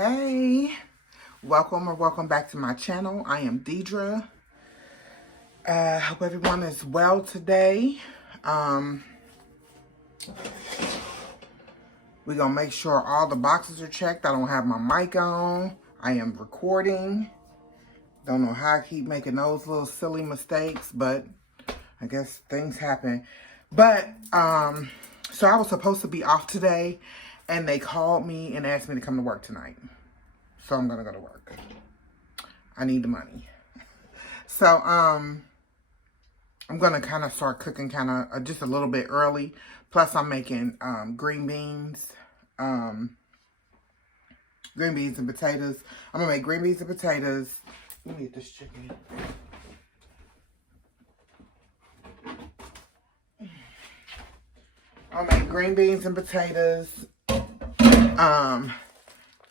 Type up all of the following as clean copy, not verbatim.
Hey, welcome back to my channel. I am Deidre. Hope everyone is well today. We're gonna make sure all the boxes are checked. I don't have my mic on. I am recording. Don't know how I keep making those little silly mistakes, but I guess things happen. But so I was supposed to be off today, and they called me and asked me to come to work tonight. So I'm gonna go to work. I need the money. So I'm gonna kind of start cooking just a little bit early. Plus I'm making green beans and potatoes. I'm gonna make green beans and potatoes. Let me get this chicken. I'll make green beans and potatoes.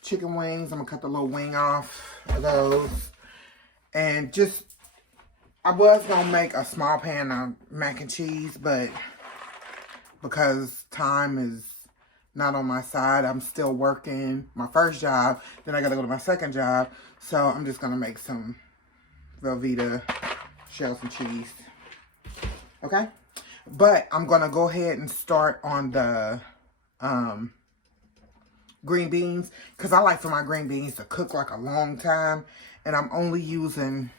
Chicken wings. I'm gonna cut the little wing off of those. And I was gonna make a small pan of mac and cheese, but because time is not on my side, I'm still working my first job, then I gotta go to my second job. So I'm just gonna make some velvetta shells and cheese. Okay? But I'm gonna go ahead and start on the green beans, because I like for my green beans to cook like a long time, and I'm only using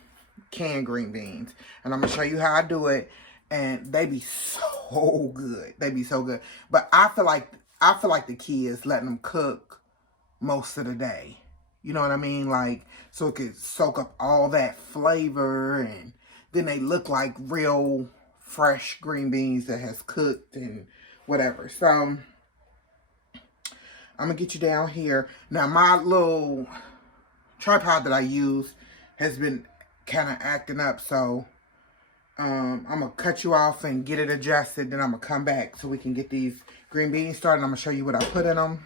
canned green beans, and I'm gonna show you how I do it, and they be so good. They be so good. But I feel like the key is letting them cook most of the day. You know what I mean? Like, so it could soak up all that flavor, and then they look like real fresh green beans that has cooked and whatever. So I'm gonna get you down here. Now my little tripod that I use has been kind of acting up, so I'm gonna cut you off and get it adjusted. Then I'm gonna come back so we can get these green beans started. I'm gonna show you what I put in them,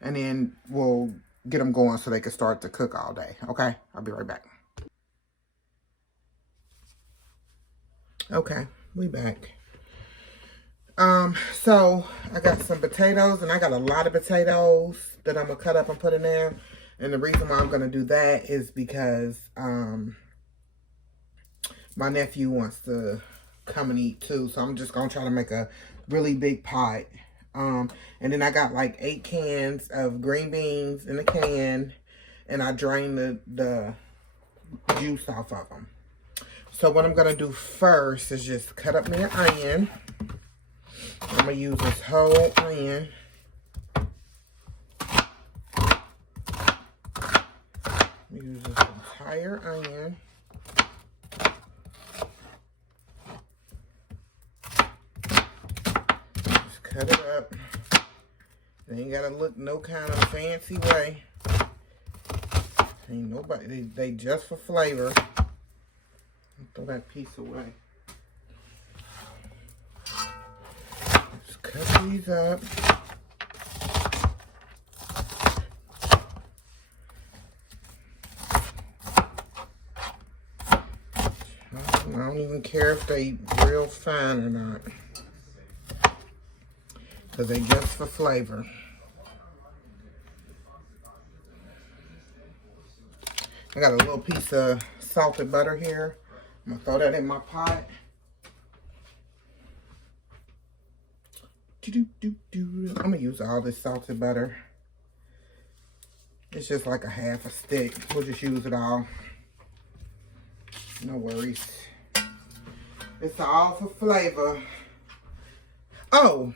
and then we'll get them going so they can start to cook all day. Okay, I'll be right back. Okay, we back. So I got some potatoes, and I got a lot of potatoes that I'm gonna cut up and put in there. And the reason why I'm gonna do that is because my nephew wants to come and eat too. So I'm just gonna try to make a really big pot. And then I got like 8 cans of green beans in a can, and I drained the juice off of them. So what I'm gonna do first is just cut up me an onion. I'm gonna use this whole onion. Use this entire onion. Just cut it up. They ain't gotta look no kind of fancy way. Ain't nobody, they just for flavor. Throw that piece away. Just cut these up. I don't even care if they real fine or not, because they just for flavor. I got a little piece of salted butter here. I'm gonna throw that in my pot. I'm gonna use all this salted butter. It's just like a half a stick. We'll just use it all. No worries. It's all for flavor. Oh,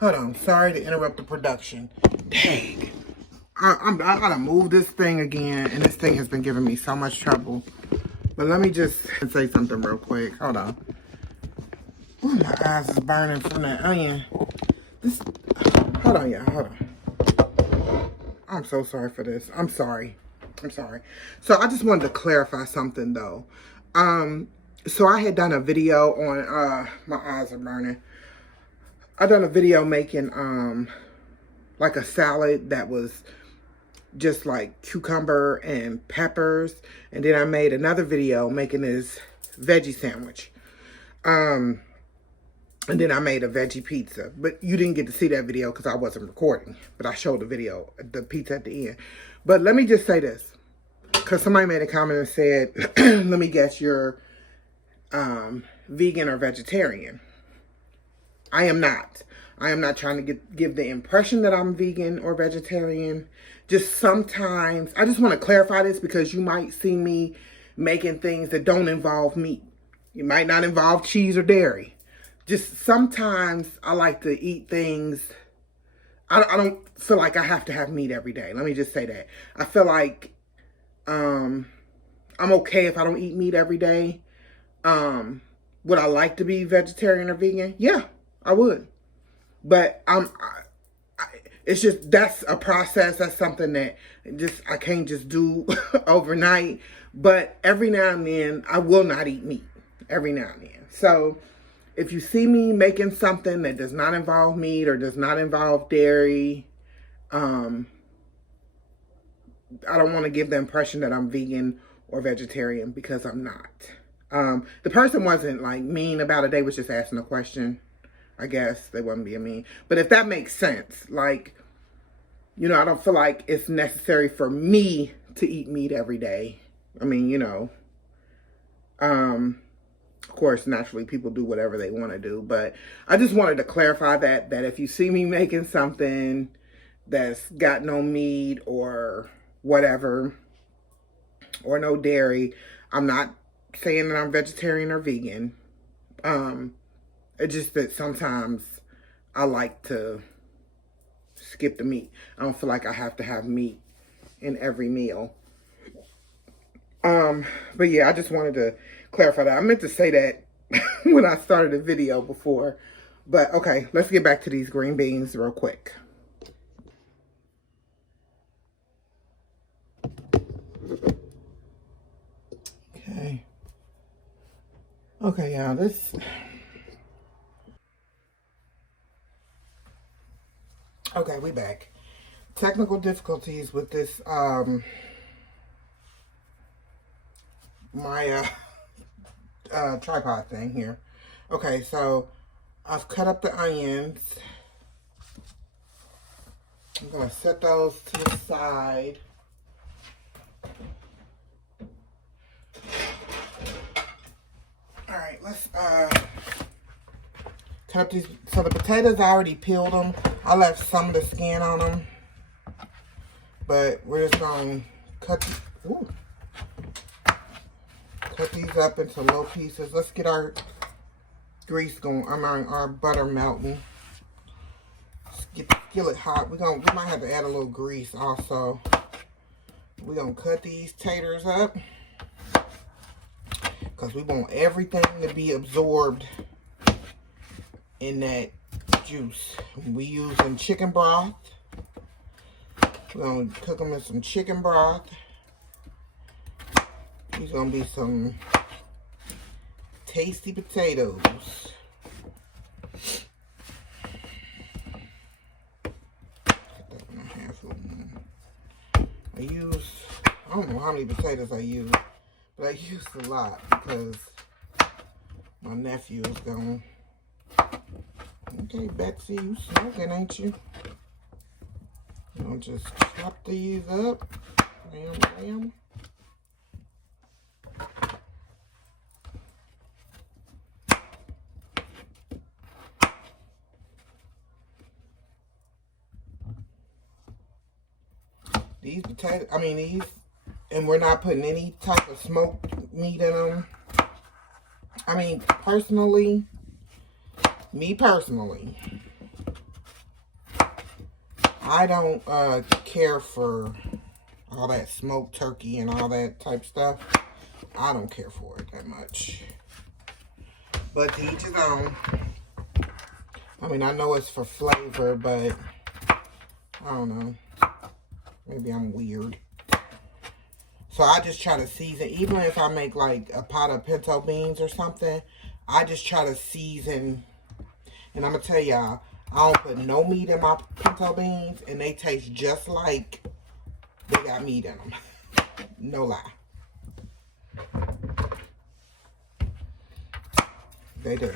hold on. Sorry to interrupt the production. Dang. I gotta move this thing again, and this thing has been giving me so much trouble. But let me just say something real quick. Hold on. Ooh, my eyes is burning from that onion. Hold on, y'all. Hold on. I'm so sorry for this. I'm sorry. So I just wanted to clarify something, though. So I had done a video on, my eyes are burning. I done a video making, like a salad that was just like cucumber and peppers. And then I made another video making this veggie sandwich. And then I made a veggie pizza. But you didn't get to see that video because I wasn't recording. But I showed the video, the pizza at the end. But let me just say this. Because somebody made a comment and said, let me guess, you're vegan or vegetarian. I am not. I am not trying to give the impression that I'm vegan or vegetarian. Just sometimes, I just want to clarify this because you might see me making things that don't involve meat. It might not involve cheese or dairy. Just sometimes I like to eat things. I don't feel like I have to have meat every day. Let me just say that. I feel like I'm okay if I don't eat meat every day. Would I like to be vegetarian or vegan? Yeah, I would. But it's just, that's a process. That's something that I can't just do overnight. But every now and then, I will not eat meat. Every now and then. So, if you see me making something that does not involve meat or does not involve dairy, I don't want to give the impression that I'm vegan or vegetarian because I'm not. The person wasn't like mean about it. They was just asking a question. I guess they wasn't being mean. But if that makes sense, like, you know, I don't feel like it's necessary for me to eat meat every day. I mean, you know, of course, naturally, people do whatever they want to do. But I just wanted to clarify that if you see me making something that's got no meat or whatever, or no dairy, I'm not saying that I'm vegetarian or vegan. It's just that sometimes I like to skip the meat. I don't feel like I have to have meat in every meal. But yeah, I just wanted to clarify that. I meant to say that when I started the video before. But okay, let's get back to these green beans real quick. Okay, y'all, this... Okay, we back. Technical difficulties with this, my tripod thing here. Okay, so I've cut up the onions. I'm gonna set those to the side. Alright, let's cut up these. So the potatoes, I already peeled them. I left some of the skin on them. But we're just gonna cut these up into little pieces. Let's get our grease going. Our butter melting. Let's get the skillet hot. We might have to add a little grease also. We're gonna cut these taters up because we want everything to be absorbed in that juice. We using chicken broth. We're gonna cook them in some chicken broth. These gonna be some tasty potatoes. I don't know how many potatoes I use, but I used a lot because my nephew is gone. Okay, Betsy, you smoking, ain't you? You know, just chop these up. Bam, bam. These potatoes, and we're not putting any type of smoked meat in them. I mean, me personally, I don't care for all that smoked turkey and all that type stuff. I don't care for it that much. But to each his own. I mean, I know it's for flavor, but I don't know. Maybe I'm weird. So I just try to season, even if I make like a pot of pinto beans or something, I just try to season. And I'm going to tell y'all, I don't put no meat in my pinto beans, and they taste just like they got meat in them. No lie. They do.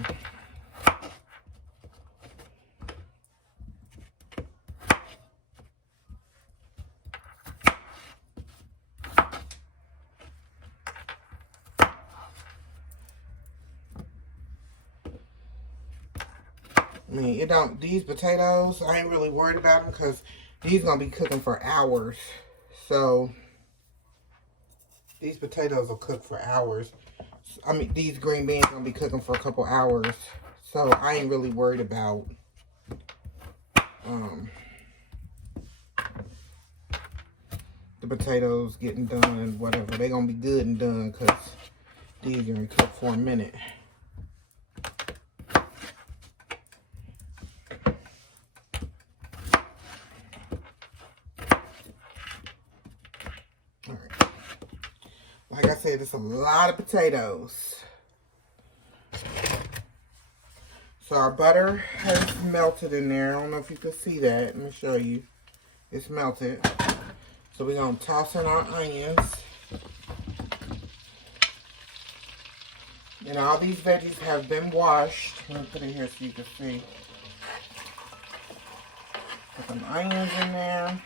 I mean, it don't, these potatoes, I ain't really worried about them because these gonna be cooking for hours. So, these potatoes will cook for hours. I mean, these green beans gonna be cooking for a couple hours. So, I ain't really worried about, the potatoes getting done and whatever. They gonna be good and done because these gonna cook for a minute. Alright. Like I said, it's a lot of potatoes. So our butter has melted in there. I don't know if you can see that. Let me show you. It's melted. So we're going to toss in our onions. And all these veggies have been washed. Let me put it here so you can see. Put some onions in there.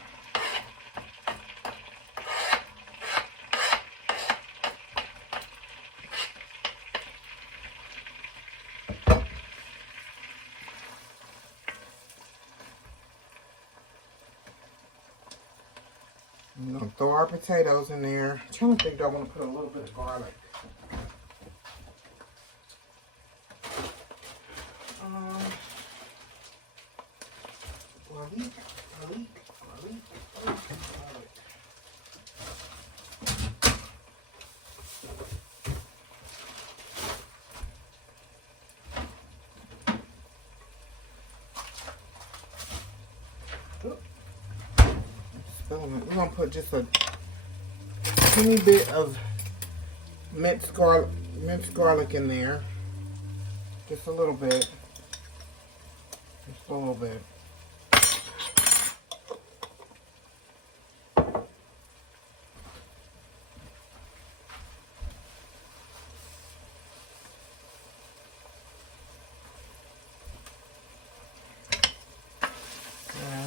I'm going to throw our potatoes in there. I'm trying to think, do I want to put a little bit of garlic? We're going to put just a teeny bit of minced garlic in there. Just a little bit. Just a little bit.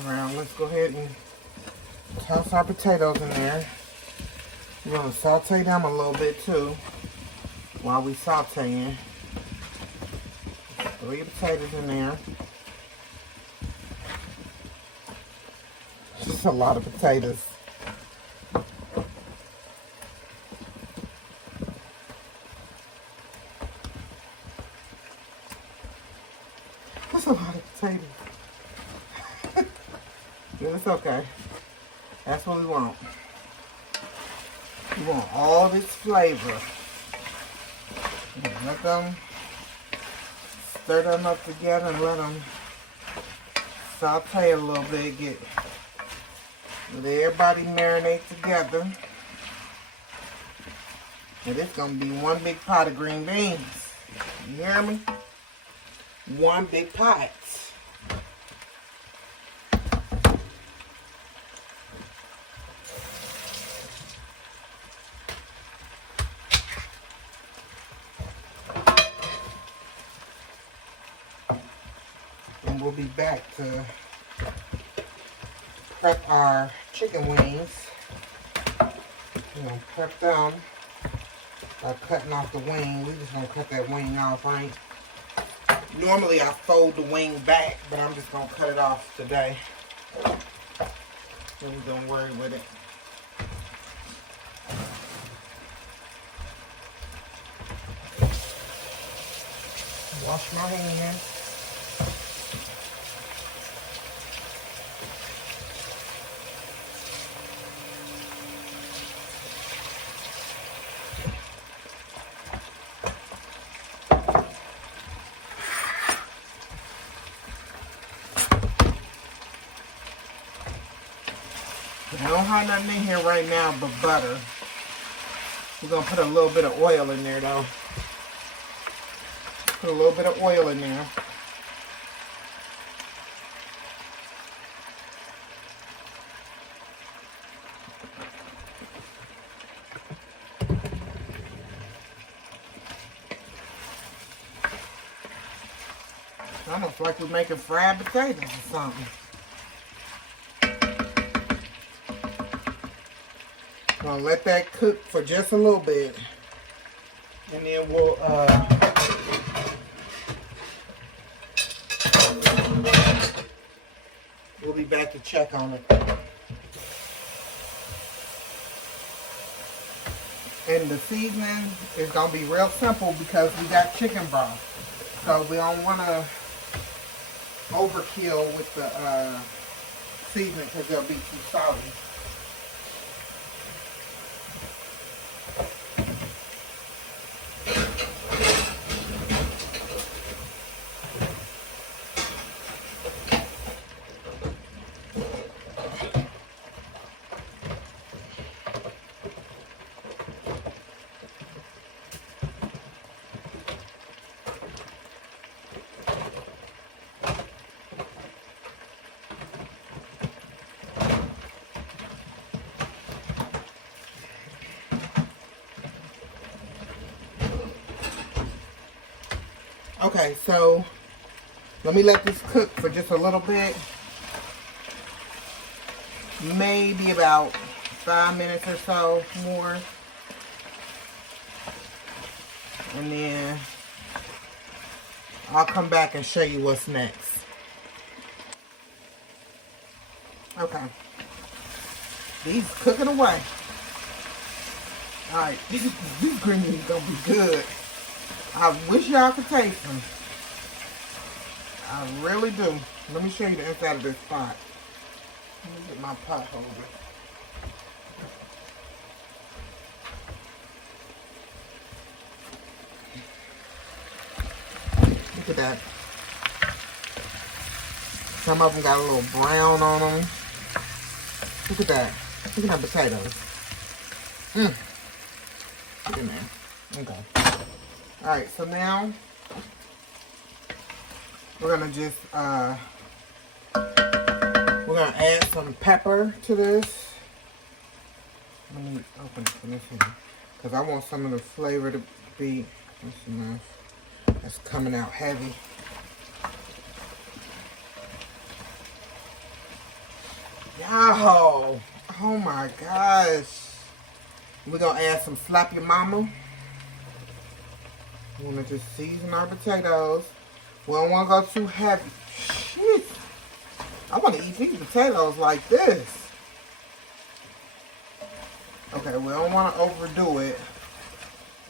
Around. Let's go ahead and toss our potatoes in there. We're going to saute them a little bit too while we sauteing. Throw your potatoes in there. Just a lot of potatoes. That's a lot of potatoes. But it's okay. That's what we want. We want all this flavor. Let them stir them up together and let them saute a little bit. Let everybody marinate together. And it's gonna be one big pot of green beans. You hear me? One big pot. We'll be back to prep our chicken wings. We're going to prep them by cutting off the wing. We're just going to cut that wing off, right? Normally I fold the wing back, but I'm just going to cut it off today. So we don't worry with it. Wash my hands. I don't have nothing in here right now but butter. We're going to put a little bit of oil in there though. Put a little bit of oil in there. It's almost like we're making fried potatoes or something. Gonna let that cook for just a little bit, and then we'll be back to check on it. And the seasoning is going to be real simple because we got chicken broth. So we don't want to overkill with the seasoning because they'll be too salty. Okay, so let me let this cook for just a little bit. Maybe about 5 minutes or so more. And then I'll come back and show you what's next. Okay. These cooking away. Alright, these green beans gonna be good. I wish y'all could taste them. I really do. Let me show you the inside of this pot. Let me get my pot holder. Look at that. Some of them got a little brown on them. Look at that. Look at that potatoes. Get in there. Okay. Alright, so now we're gonna just we're gonna add some pepper to this. Let me open it from this here. Because I want some of the flavor to be that's coming out heavy. Yo! Oh my gosh. We're gonna add some Slap Your Mama. We're gonna just season our potatoes. We don't want to go too heavy. Shit. I want to eat these potatoes like this. Okay, we don't want to overdo it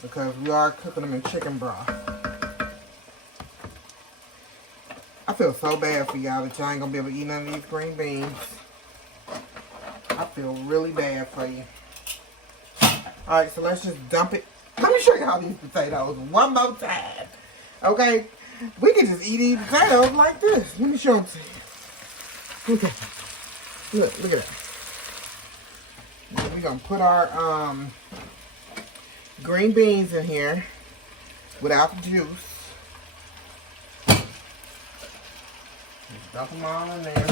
because we are cooking them in chicken broth. I feel so bad for y'all that y'all ain't gonna be able to eat none of these green beans. I feel really bad for you. Alright, so let's just dump it. Let me show y'all these potatoes one more time. Okay? We can just eat these potatoes like this. Let me show them to you. Okay. Look at that. We're going to put our green beans in here without the juice. Just dump them all in there.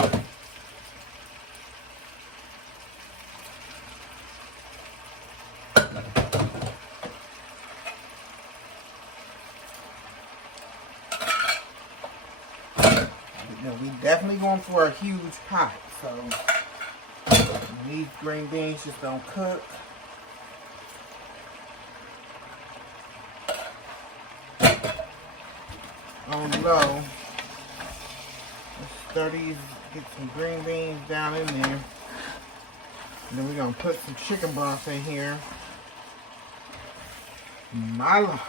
We definitely going for a huge pot, so these green beans just don't cook. On low. Let's stir these, get some green beans down in there. And then we're gonna put some chicken broth in here. My lord.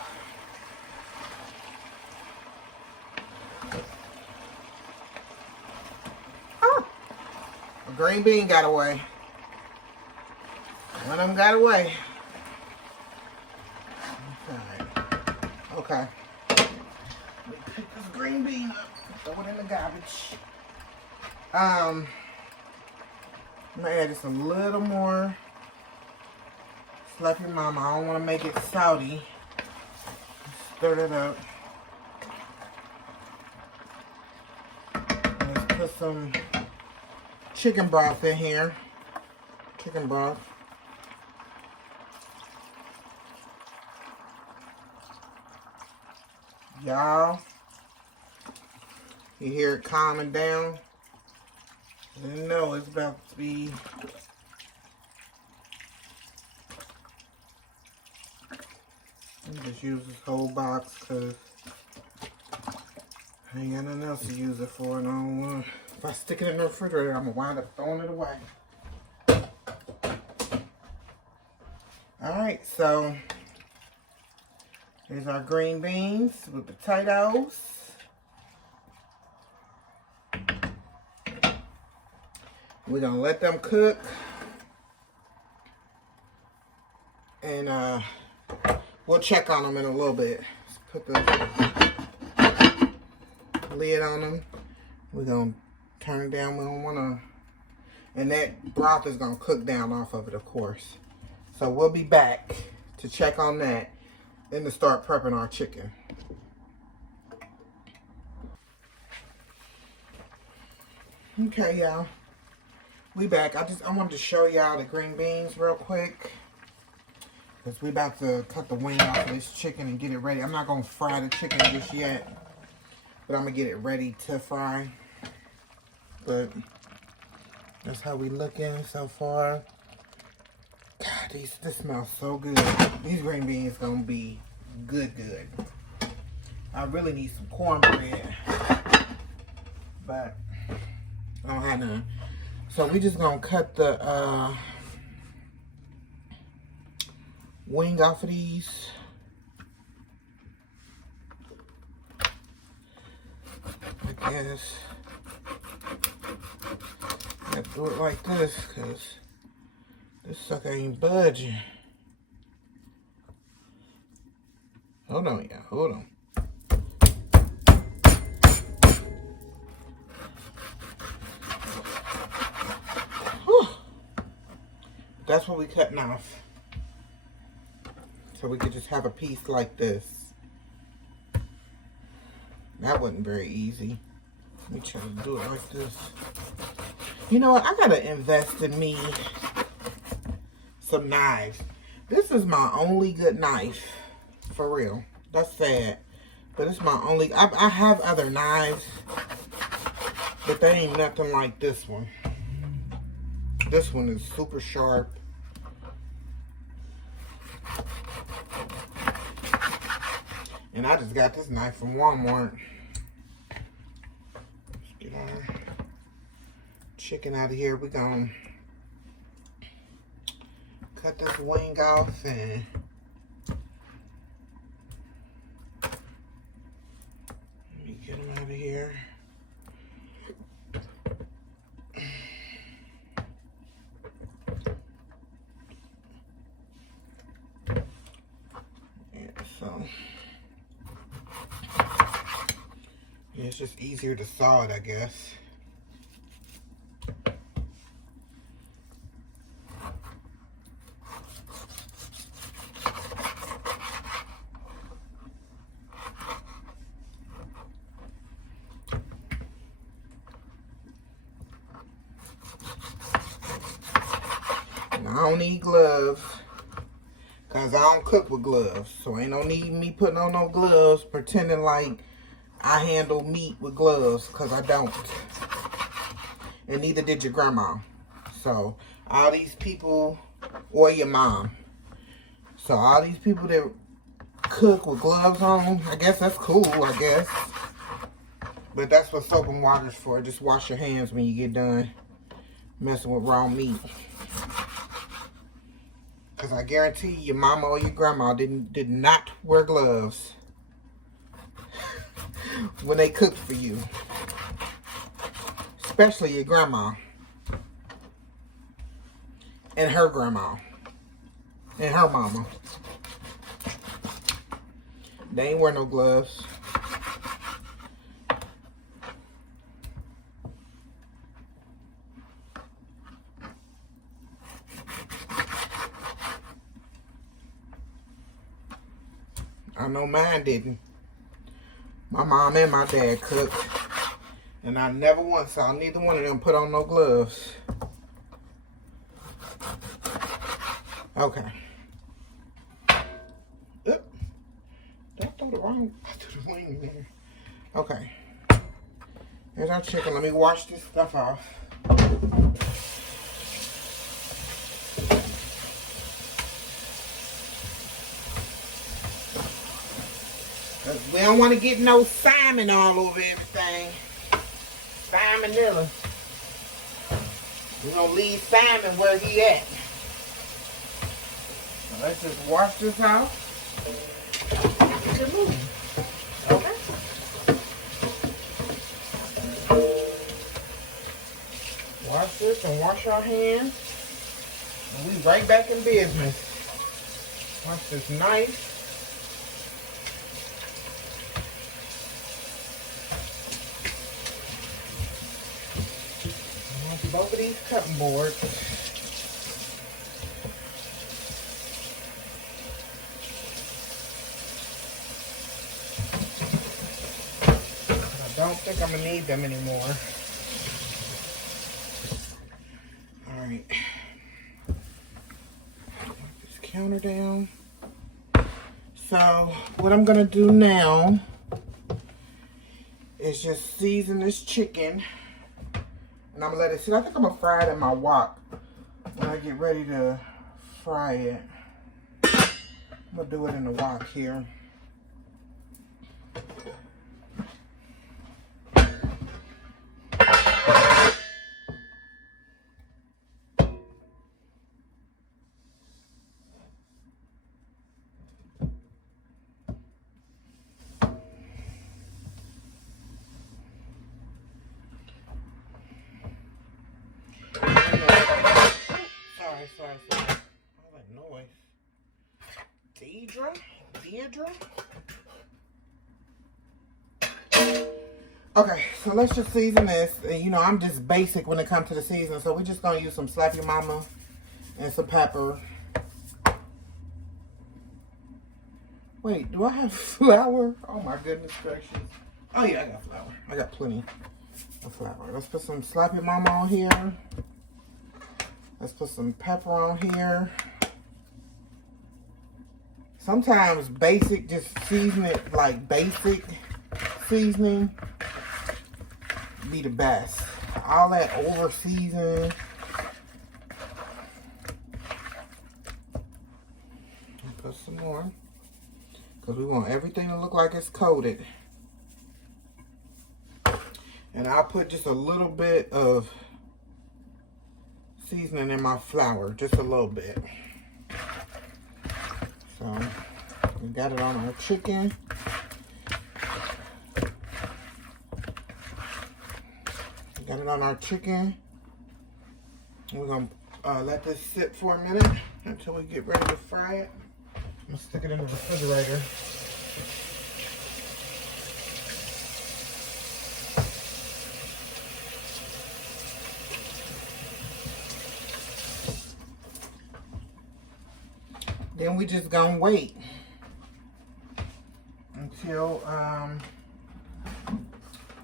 Green bean got away. One of them got away. Okay. Let me pick this green bean up and throw it in the garbage. I'm gonna add just a little more Slap Your Mama. I don't want to make it salty. Stir it up. Let's put some chicken broth in here. Chicken broth. Y'all, you hear it calming down? You know it's about to be. Let me just use this whole box because I ain't got nothing else to use it for, and I don't want to If I stick it in the refrigerator, I'm going to wind up throwing it away. Alright, so here's our green beans with potatoes. We're going to let them cook. And we'll check on them in a little bit. Let's put the lid on them. We're going to turn it down. We don't want to... And that broth is going to cook down off of it, of course. So we'll be back to check on that and to start prepping our chicken. Okay, y'all. We back. I wanted to show y'all the green beans real quick. Because we about to cut the wing off of this chicken and get it ready. I'm not going to fry the chicken just yet. But I'm going to get it ready to fry. But that's how we looking so far. God, this smells so good. These green beans going to be good. I really need some cornbread. But I don't have none. So we just going to cut the wing off of these. I guess I have to do it like this because this sucker ain't budging. Hold on, y'all. Hold on. Whew. That's what we cutting off. So we could just have a piece like this. That wasn't very easy. Let me try to do it like this. You know what? I gotta invest in me some knives. This is my only good knife. For real. That's sad. But it's my only... I have other knives. But they ain't nothing like this one. This one is super sharp. And I just got this knife from Walmart. Let's get our chicken out of here. We're going to cut this wing off and let me get him out of here. Yeah, so... yeah, it's just easier to saw it, I guess. And I don't need gloves because I don't cook with gloves. So ain't no need me putting on no gloves pretending like I handle meat with gloves, because I don't. And neither did your grandma. So, all these people, or your mom. So, all these people that cook with gloves on, I guess that's cool, I guess. But that's what soap and water's for. Just wash your hands when you get done messing with raw meat. Because I guarantee your mama or your grandma did not wear gloves when they cook for you. Especially your grandma. And her grandma. And her mama. They ain't wear no gloves. I know mine didn't. My mom and my dad cooked. And I never once saw neither one of them put on no gloves. Okay. Oop. Did I throw the wrong? I threw the wing in there. Okay. Here's our chicken. Let me wash this stuff off. We don't want to get no salmon all over everything. fine vanilla. We're gonna leave Simon where he at. So let's just wash this out. Good moving. Okay. Wash this and wash our hands. And we right back in business. Wash this knife. Wash both of these cutting boards. I don't think I'm gonna need them anymore. Alright. Wipe this counter down. So what I'm gonna do now is just season this chicken. And I'm gonna let it sit. I think I'm gonna fry it in my wok when I get ready to fry it. I'm gonna do it in the wok here. Sorry. All that noise. Deirdre? Okay, so let's just season this. And, you know, I'm just basic when it comes to the seasoning. So we're just going to use some Slap Your Mama and some pepper. Wait, do I have flour? Oh my goodness gracious. Oh yeah, I got flour. I got plenty of flour. Let's put some Slap Your Mama on here. Let's put some pepper on here. Sometimes basic, just season it like basic seasoning be the best. All that over season. Put some more. Because we want everything to look like it's coated. And I'll put just a little bit of seasoning in my flour, just a little bit. So we got it on our chicken. Got it on our chicken. We're gonna let this sit for a minute until we get ready to fry it. I'm gonna stick it in the refrigerator. Then we just gonna wait until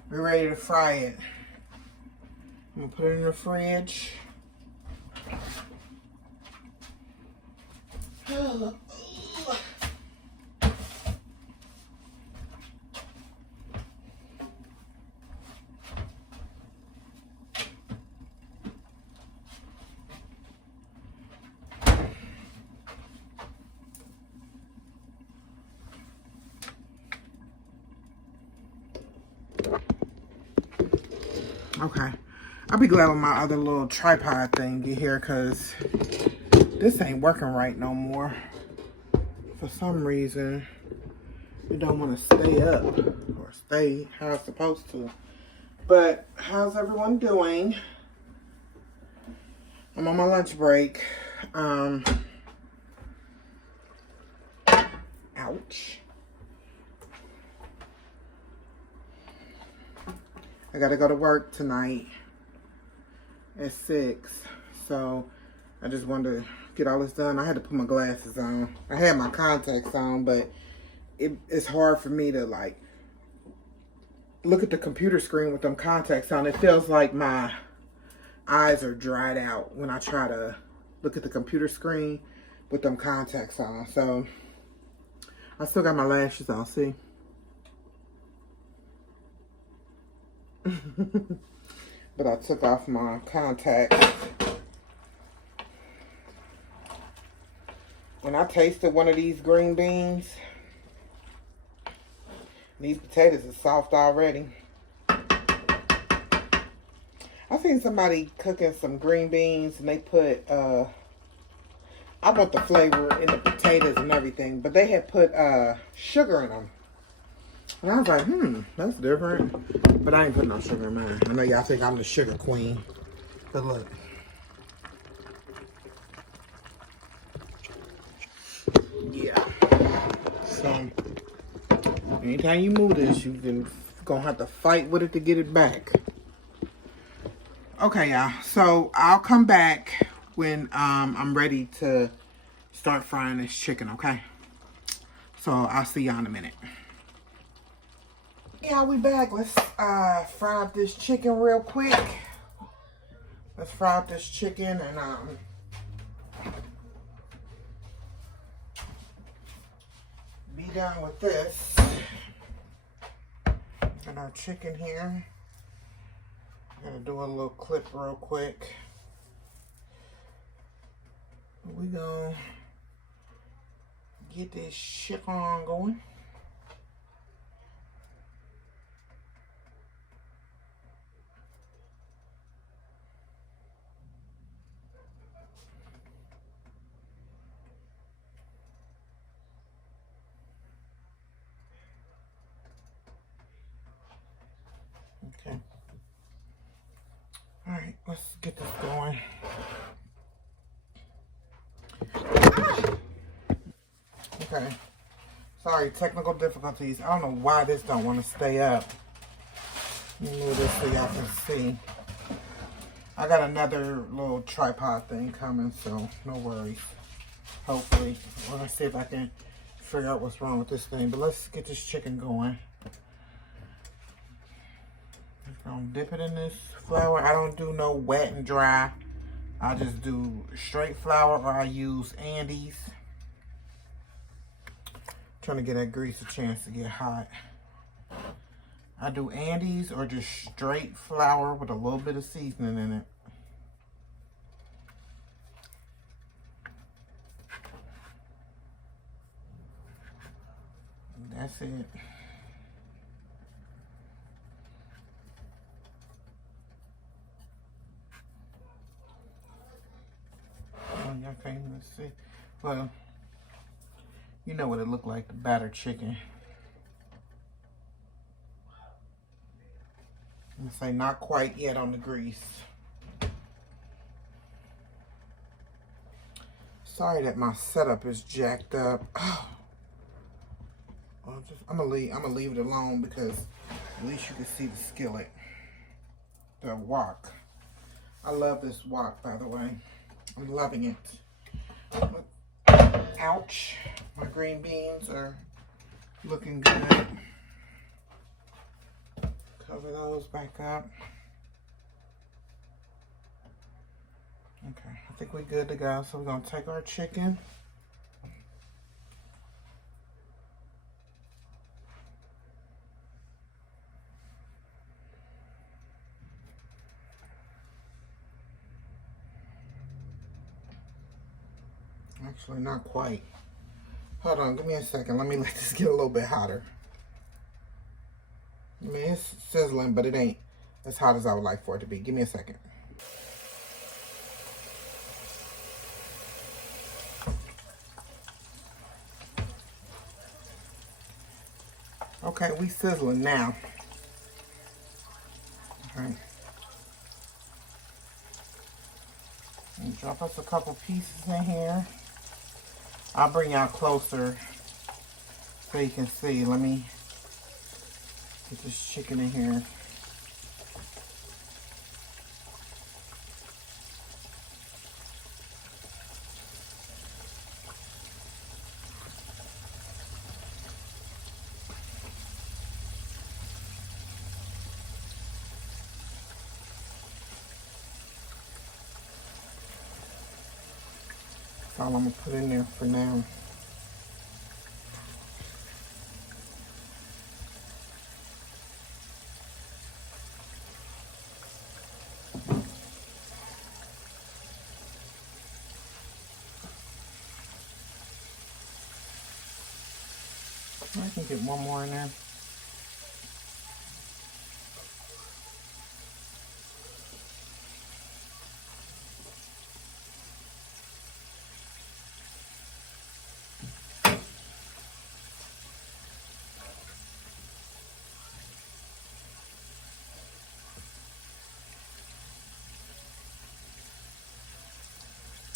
we're ready to fry it. I'm gonna put it in the fridge. Okay. I'll be glad when my other little tripod thing get here, because this ain't working right no more. For some reason, it don't want to stay up or stay how it's supposed to. But how's everyone doing? I'm on my lunch break. Ouch. I gotta go to work tonight at 6, so I just wanted to get all this done. I had to put my glasses on. I had my contacts on, but it's hard for me to like look at the computer screen with them contacts on. It feels like my eyes are dried out when I try to look at the computer screen with them contacts on. So I still got my lashes on, see? But I took off my contacts. When I tasted one of these green beans, these potatoes are soft already. seen somebody cooking some green beans and they put, I want the flavor in the potatoes and everything, but they had put sugar in them. And I was like, that's different. But I ain't putting no sugar in mine. I know y'all think I'm the sugar queen. But look. Yeah. So, anytime you move this, you're gonna have to fight with it to get it back. Okay, y'all. So, I'll come back when I'm ready to start frying this chicken, okay? So, I'll see y'all in a minute. Yeah, we back. Let's fry up this chicken real quick. Let's fry up this chicken and be done with this. Got our chicken here. Gonna do a little clip real quick. We gonna get this chicken going. Okay. All right, let's get this going. Okay. Sorry, technical difficulties. I don't know why this don't want to stay up. Let me move this so y'all can see. I got another little tripod thing coming, so no worries. Hopefully. We're going to see if I can figure out what's wrong with this thing. But let's get this chicken going. Just gonna dip it in this flour. I don't do no wet and dry. I just do straight flour, or I use IAmDeidre. Trying to get that grease a chance to get hot. I do IAmDeidre or just straight flour with a little bit of seasoning in it. That's it. Oh, y'all can't even see. Well, you know what it looked like, the battered chicken. I'm gonna say not quite yet on the grease. Sorry that my setup is jacked up. Oh. I'm gonna leave it alone because at least you can see the skillet, the wok. I love this wok, by the way. I'm loving it. Ouch! My green beans are looking good. Cover those back up. Okay, I think we're good to go. So we're gonna take our chicken. Actually, not quite. Hold on, give me a second. Let me let this get a little bit hotter. I mean, it's sizzling, but it ain't as hot as I would like for it to be. Give me a second. Okay, we sizzling now. All right. And drop us a couple pieces in here. I'll bring y'all closer so you can see. Let me get this chicken in here. That's all I'm gonna put in there for now. I can get one more in there.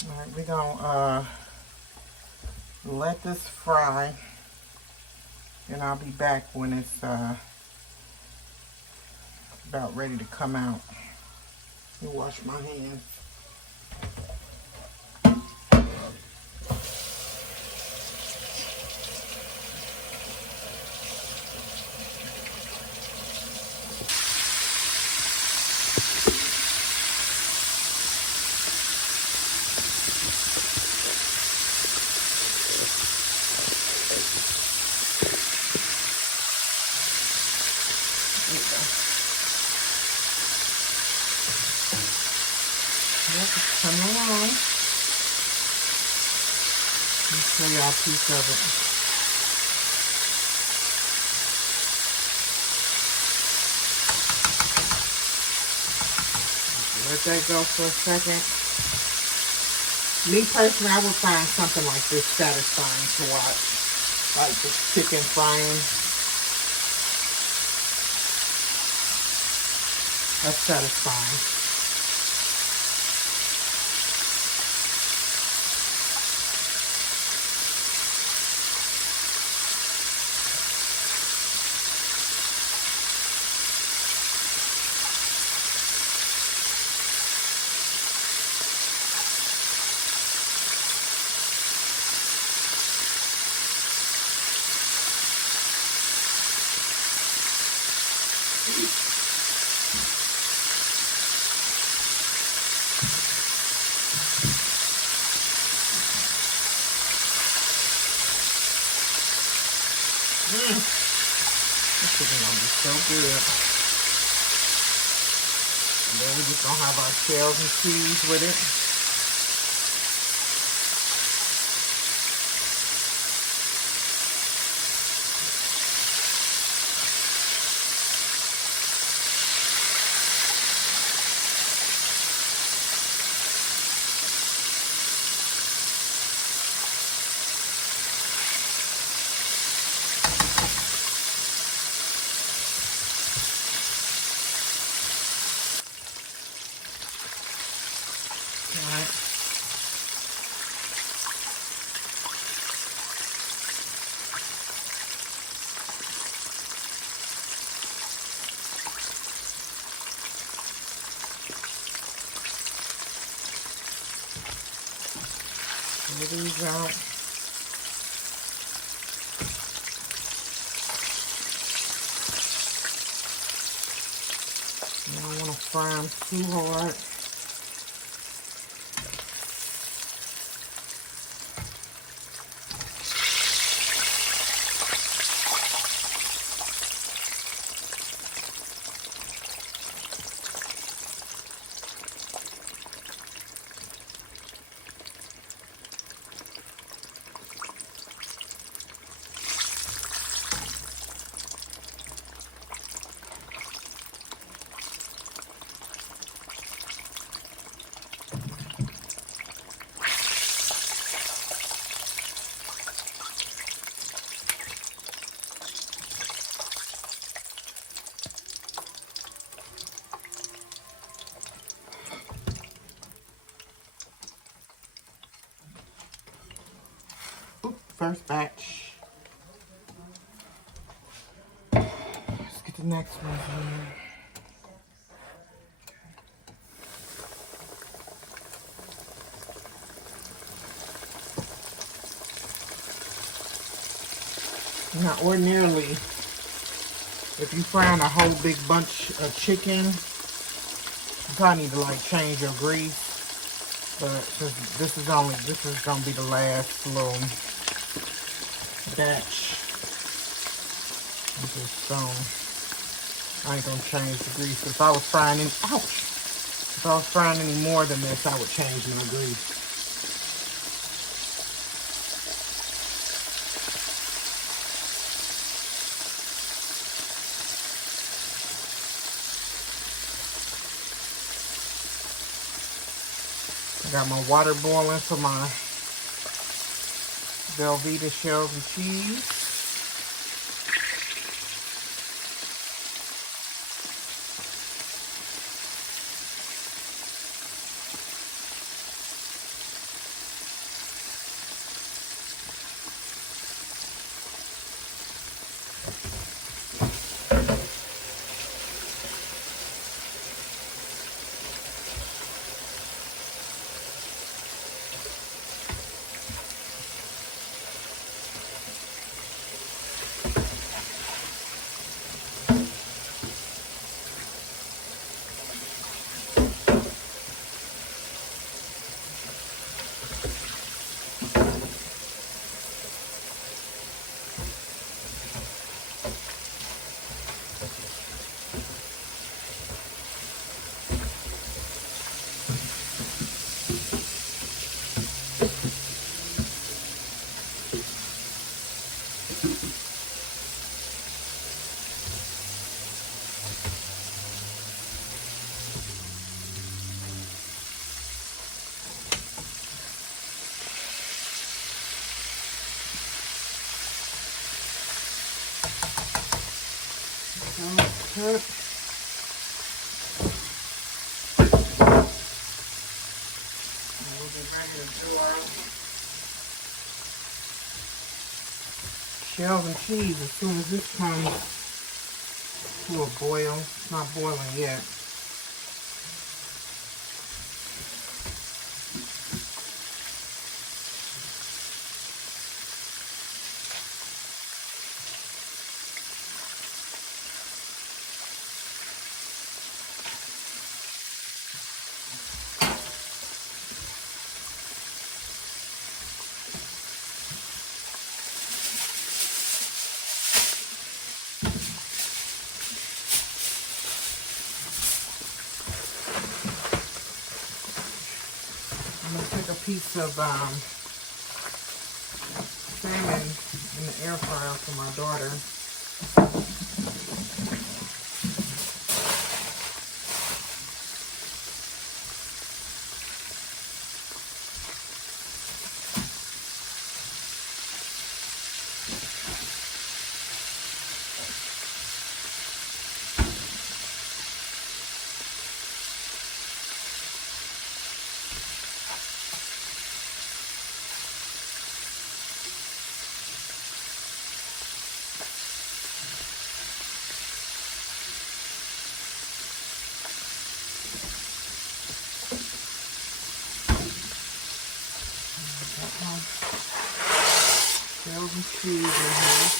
All right, we're gonna let this fry, and I'll be back when it's about ready to come out. Let me wash my hands. Yep, it's coming along. Let me show y'all a piece of it. Let that go for a second. Me personally, I would find something like this satisfying to watch. Like this chicken frying. That's satisfying. This is gonna be so good. And then we're just gonna have our shells and cheese with it. Alright. Pull these out. I don't want to fry them too hard. First batch. Let's get the next one here. Now, ordinarily, if you frying a whole big bunch of chicken, you probably need to like change your grease. But since this is gonna be the last little batch. I ain't gonna change the grease. If I was frying any more than this, I would change my grease. I got my water boiling for my velvetta shells and cheese. Cut. We'll be ready to do our shells and cheese as soon as this comes to a boil. It's not boiling yet. I'm going to take a piece of salmon in the air fryer for my daughter. Shells and cheese in here.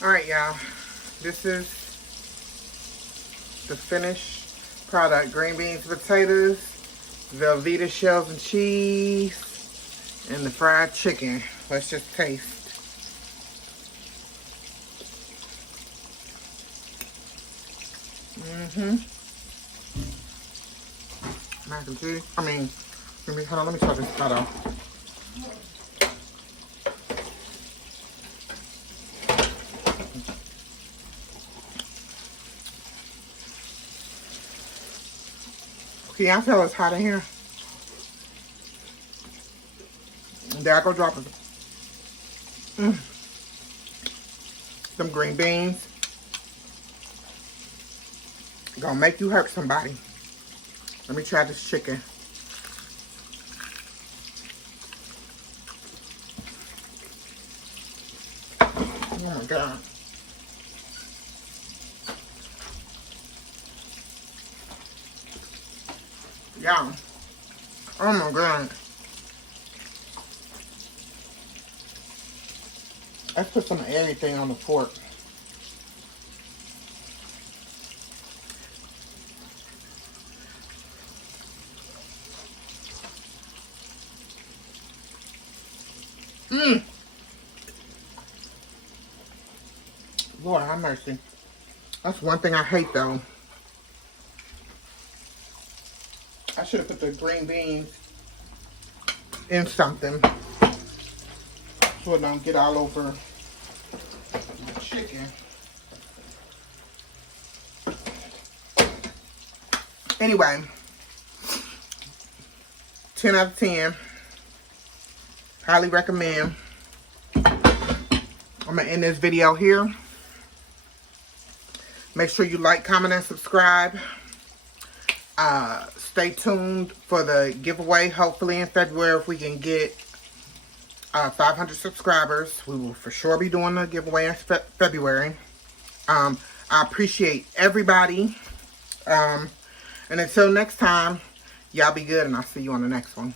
All right, y'all. This is the finished product. Green beans, potatoes, velvetta shells and cheese, and the fried chicken. Let's just taste. Mac and cheese. Hold on, let me try this cut off. Can y'all tell it's hot in here? There I go dropping. Some green beans. Gonna make you hurt somebody. Let me try this chicken. Oh my God. Yeah. Oh my God. Let's put some of everything on the fork. Lord have mercy. That's one thing I hate though. I should have put the green beans in something so it don't get all over the chicken. Anyway, 10 out of 10. Highly recommend. I'm going to end this video here. Make sure you like, comment, and subscribe. Stay tuned for the giveaway. Hopefully in February, if we can get 500 subscribers, we will for sure be doing the giveaway in February. I appreciate everybody. And until next time, y'all be good, and I'll see you on the next one.